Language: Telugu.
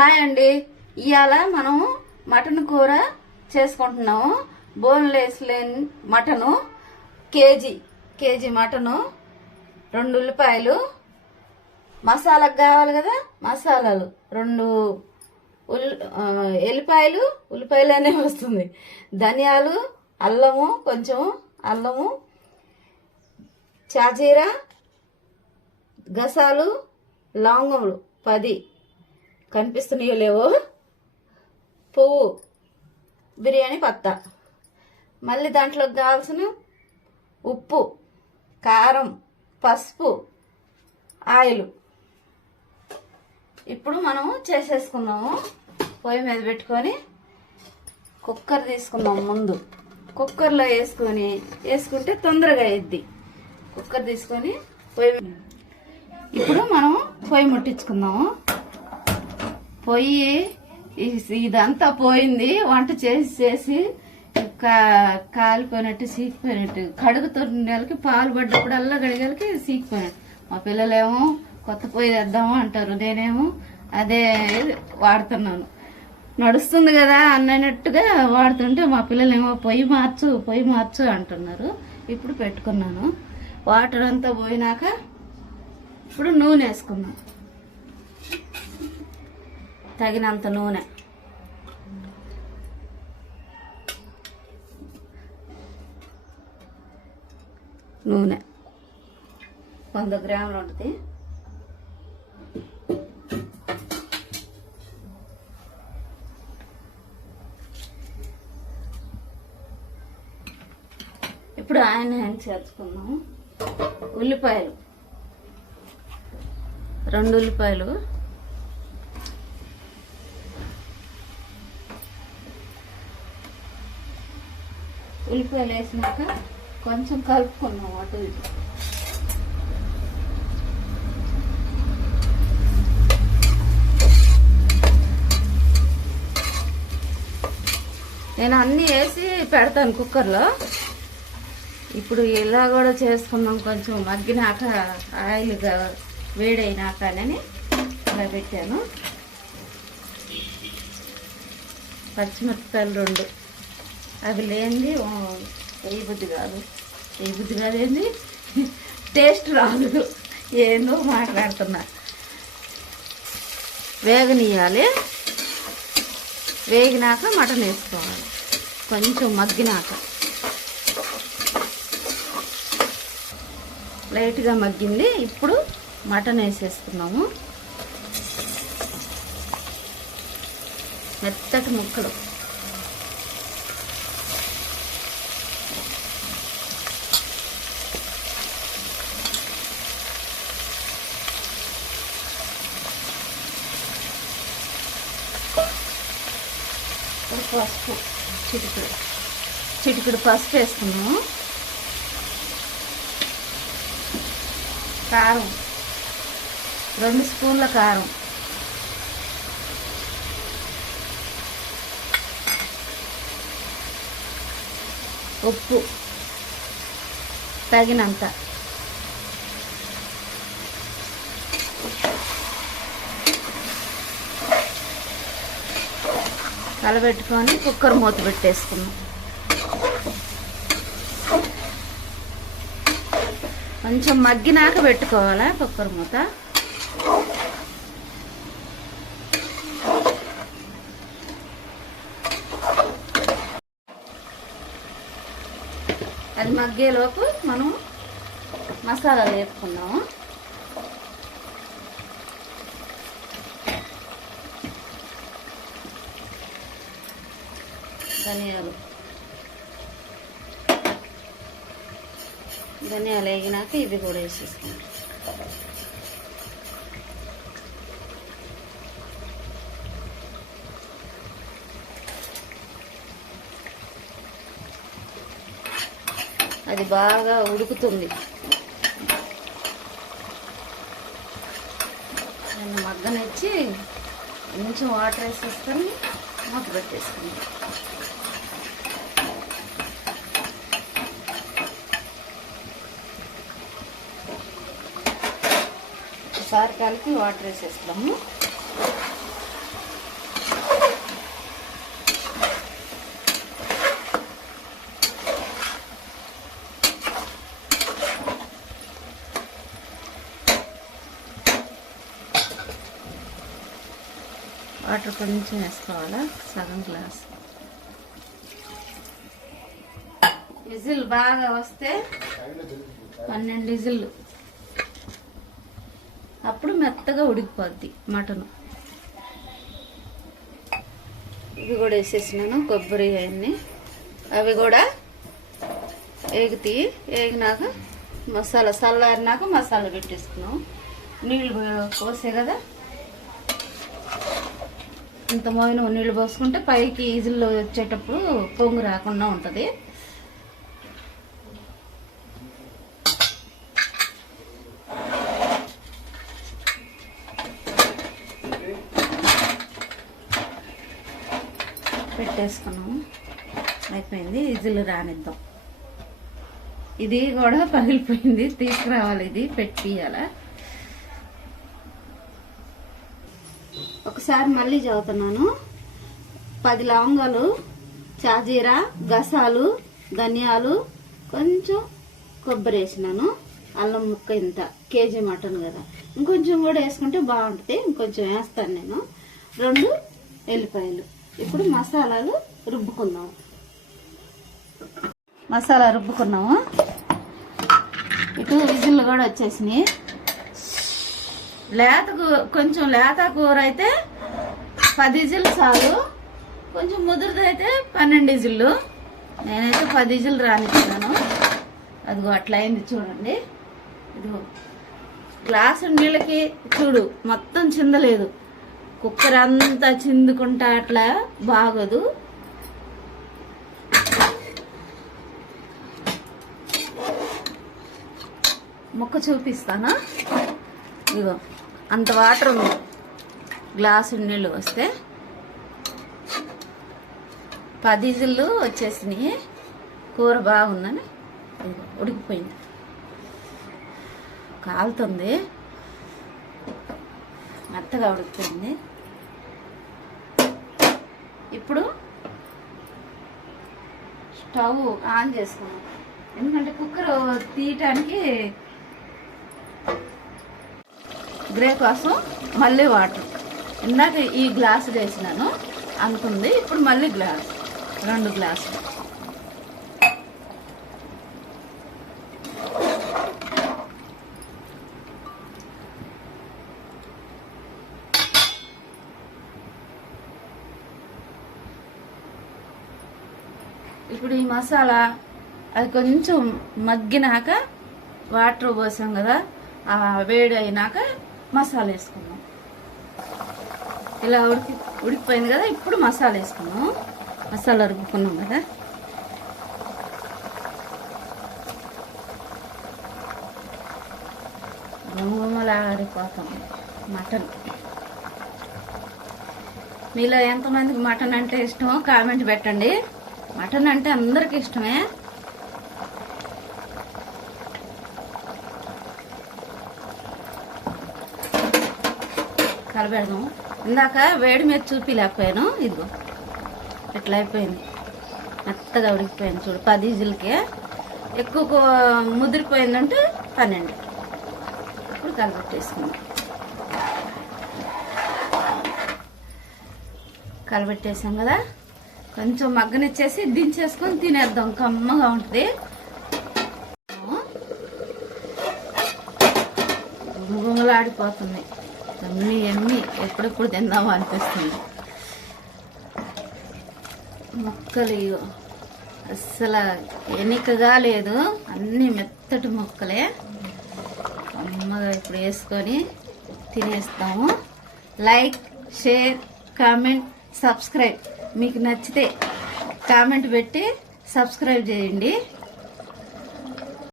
హాయ్ అండి. ఇవాళ మనం మటన్ కూర చేసుకుంటున్నాము. బోన్లెస్ లేని మటను కేజీ మటను, 2 ఉల్లిపాయలు, మసాలాకు కావాలి కదా మసాలాలు, 2 ఉల్లిపాయలు అనే వస్తుంది, ధనియాలు, అల్లము, కొంచెం అల్లము, చాజీరా, గసాలు, లవంగములు 10 కనిపిస్తున్నాయో లేవో, పువ్వు, బిర్యానీ పత్తా, మళ్ళీ దాంట్లోకి కావాల్సిన ఉప్పు, కారం, పసుపు, ఆయిల్. ఇప్పుడు మనము చేసేసుకున్నాము. పొయ్యి మీద పెట్టుకొని కుక్కర్ తీసుకుందాం. ముందు కుక్కర్లో వేసుకుంటే తొందరగా అయ్యిద్ది. కుక్కర్ తీసుకొని ఇప్పుడు మనం పొయ్యి ముట్టించుకుందాము. పొయ్యి ఇదంతా పోయింది. వంట చేసి కాలిపోయినట్టు సీకిపోయినట్టు, కడుగుతున్న నెలకి పాలు పడ్డప్పుడల్లా గడిగలకి సీకిపోయినట్టు. మా పిల్లలేమో కొత్త పొయ్యి తెద్దాము అంటారు, నేనేమో అదే వాడుతున్నాను. నడుస్తుంది కదా అన్నట్టుగా వాడుతుంటే మా పిల్లలేమో పొయ్యి మార్చు అంటున్నారు. ఇప్పుడు పెట్టుకున్నాను. వాటర్ అంతా పోయినాక ఇప్పుడు నూనె వేసుకున్నాం. తగినంత నూనె, నూనె 100 గ్రాములు ఉంటుంది. ఇప్పుడు ఆయన చేర్చుకుందాము. ఉల్లిపాయలు 2 ఉల్లిపాయలు, ఉల్లిపాయలు వేసినాక కొంచెం కలుపుకున్నాం. అటు ఇటు నేను అన్నీ వేసి పెడతాను కుక్కర్లో. ఇప్పుడు ఇలా కూడా చేసుకున్నాం. కొంచెం మగ్గినాక ఆయిల్గా వేడైనాక అని ఇలా పెట్టాను. పచ్చిమిరపకాయలు 2, అవి లేనిది వేయబుద్ధి కాదు ఏంది టేస్ట్ రాదు. ఏందో మాట్లాడుతున్నా. వేగనీయాలి. వేగినాక మటన్ వేసుకోవాలి. కొంచెం మగ్గినాక, లైట్గా మగ్గింది. ఇప్పుడు మటన్ వేసేసుకున్నాము. మెత్తటి ముక్కలు, పసుపు, చిటికెడు పసుపు వేసుకున్నాము. కారం 2 స్పూన్ల కారం, ఉప్పు తగినంత, కలబెట్టుకొని కుక్కర్ మూత పెట్టేసుకున్నాం. కొంచెం మగ్గినాక పెట్టుకోవాలా కుక్కర్ మూత. అది మగ్గేలోపు మనం మసాలాలు వేసుకున్నాము. ధనియాలు వేగినాక ఇది కూడా వేసేసుకుంటాం. అది బాగా ఉడుకుతుంది. దాన్ని మగ్గనిచ్చి కొంచెం వాటర్ వేసేసుకొని మూత పెట్టేసుకుంటాం. ఒకసారి కలిపి వాటర్ వేసేస్తాము. వాటర్ కొంచెం వేసుకోవాలా, సగం గ్లాస్. విజిల్ బాగా వస్తే 12 విజిల్లు, అప్పుడు మెత్తగా ఉడికిపోద్ది మటన్. ఇవి కూడా వేసేసినాను, కొబ్బరి అవన్నీ. అవి కూడా వేగినాక మసాలా చల్లారినాక మసాలా పెట్టేసుకున్నాం. నీళ్ళు పోసే కదా, ఇంత మోయిన నీళ్ళు పోసుకుంటే పైకి ఈజిల్లో వచ్చేటప్పుడు పొంగు రాకుండా ఉంటుంది. పెట్టేసుకున్నాము, అయిపోయింది. ఈజిల్ రానిద్దాం. ఇది కూడా పగిలిపోయింది, తీసుకురావాలి, ఇది పెట్టియాల. ఒకసారి మళ్ళీ చదువుతున్నాను. 10 లవంగాలు, చాజీరా, గసాలు, ధనియాలు, కొంచెం కొబ్బరి వేసినాను, అల్లం ముక్క ఇంత, కేజీ మటన్ కదా, ఇంకొంచెం కూడా వేసుకుంటే బాగుంటుంది, ఇంకొంచెం వేస్తాను నేను. 2 ఎల్లిపాయలు. ఇప్పుడు మసాలాలు రుబ్బుకుందాం. మసాలా రుబ్బుకున్నాము. ఇటు విజిల్లు కూడా వచ్చేసినాయి. కొంచెం లేత కూర అయితే 10 విజిల్లు చాలు, కొంచెం ముదురుది అయితే 12 విజిల్లు. నేనైతే 10 విజిల్లు రానిచ్చాను. అదిగో అట్లా అయింది చూడండి. ఇదిగో గ్లాసు నీళ్ళకి చూడు మొత్తం చిందలేదు, కుక్కర్ అంతా చిందుకుంటా అట్లా బాగోదు. ముక్క చూపిస్తానా, ఇగో అంత వాటర్ ఉంది. గ్లాసు నీళ్ళు వస్తే 10 విజిల్లు వచ్చేసినాయి. కూర బాగుందని ఉడికిపోయింది, కాలుతుంది, మెత్తగా ఉడికిపోయింది. ఇప్పుడు స్టవ్ ఆన్ చేసుకున్నాం, ఎందుకంటే కుక్కర్ తీయటానికి గ్రే కోసం మళ్ళీ వాటర్. ఇందాక ఈ గ్లాసు వేసినాను అంతుంది, ఇప్పుడు మళ్ళీ 2 గ్లాసులు. ఇప్పుడు ఈ మసాలా అది కొంచెం మగ్గినాక వాటర్ పోసాం కదా, ఆ వేడి అయినాక మసాలా వేసుకున్నాం. ఇలా ఉడికిపోయింది కదా, ఇప్పుడు మసాలా వేసుకున్నాం. మసాలా రుబ్బుకున్నాం కదా, గుమగుమలాడిపోతాం మటన్. మీలో ఎంతమందికి మటన్ అంటే ఇష్టమో కామెంట్ పెట్టండి. మటన్ అంటే అందరికి ఇష్టమే. కలబెడదాం. ఇందాక వేడి మీద చూపిలేకపోయాను, ఇదిగో ఎట్లా అయిపోయింది, మెత్తగా ఉడికిపోయింది చూడు. 10 విజిల్కే. ఎక్కువ ముదిరిపోయిందంటే 12. ఇప్పుడు కలబెట్టేసుకుందాం. కలబెట్టేసాం కదా, కొంచెం మగ్గనిచ్చేసి దించేసుకొని తినేద్దాం, కమ్మగా ఉంటుంది. గుమగుమలాడిపోతుంది, ఎమ్మి ఎప్పుడెప్పుడు తిందామో అనిపిస్తుంది. ముక్కలు అస్సలు ఎన్నికగా లేదు, అన్ని మెత్తటి ముక్కలే. కమ్మగా ఇప్పుడు వేసుకొని తినేస్తాము. Like, share, comment, subscribe. మీకు నచ్చితే కామెంట్ పెట్టి సబ్స్క్రైబ్ చేయండి.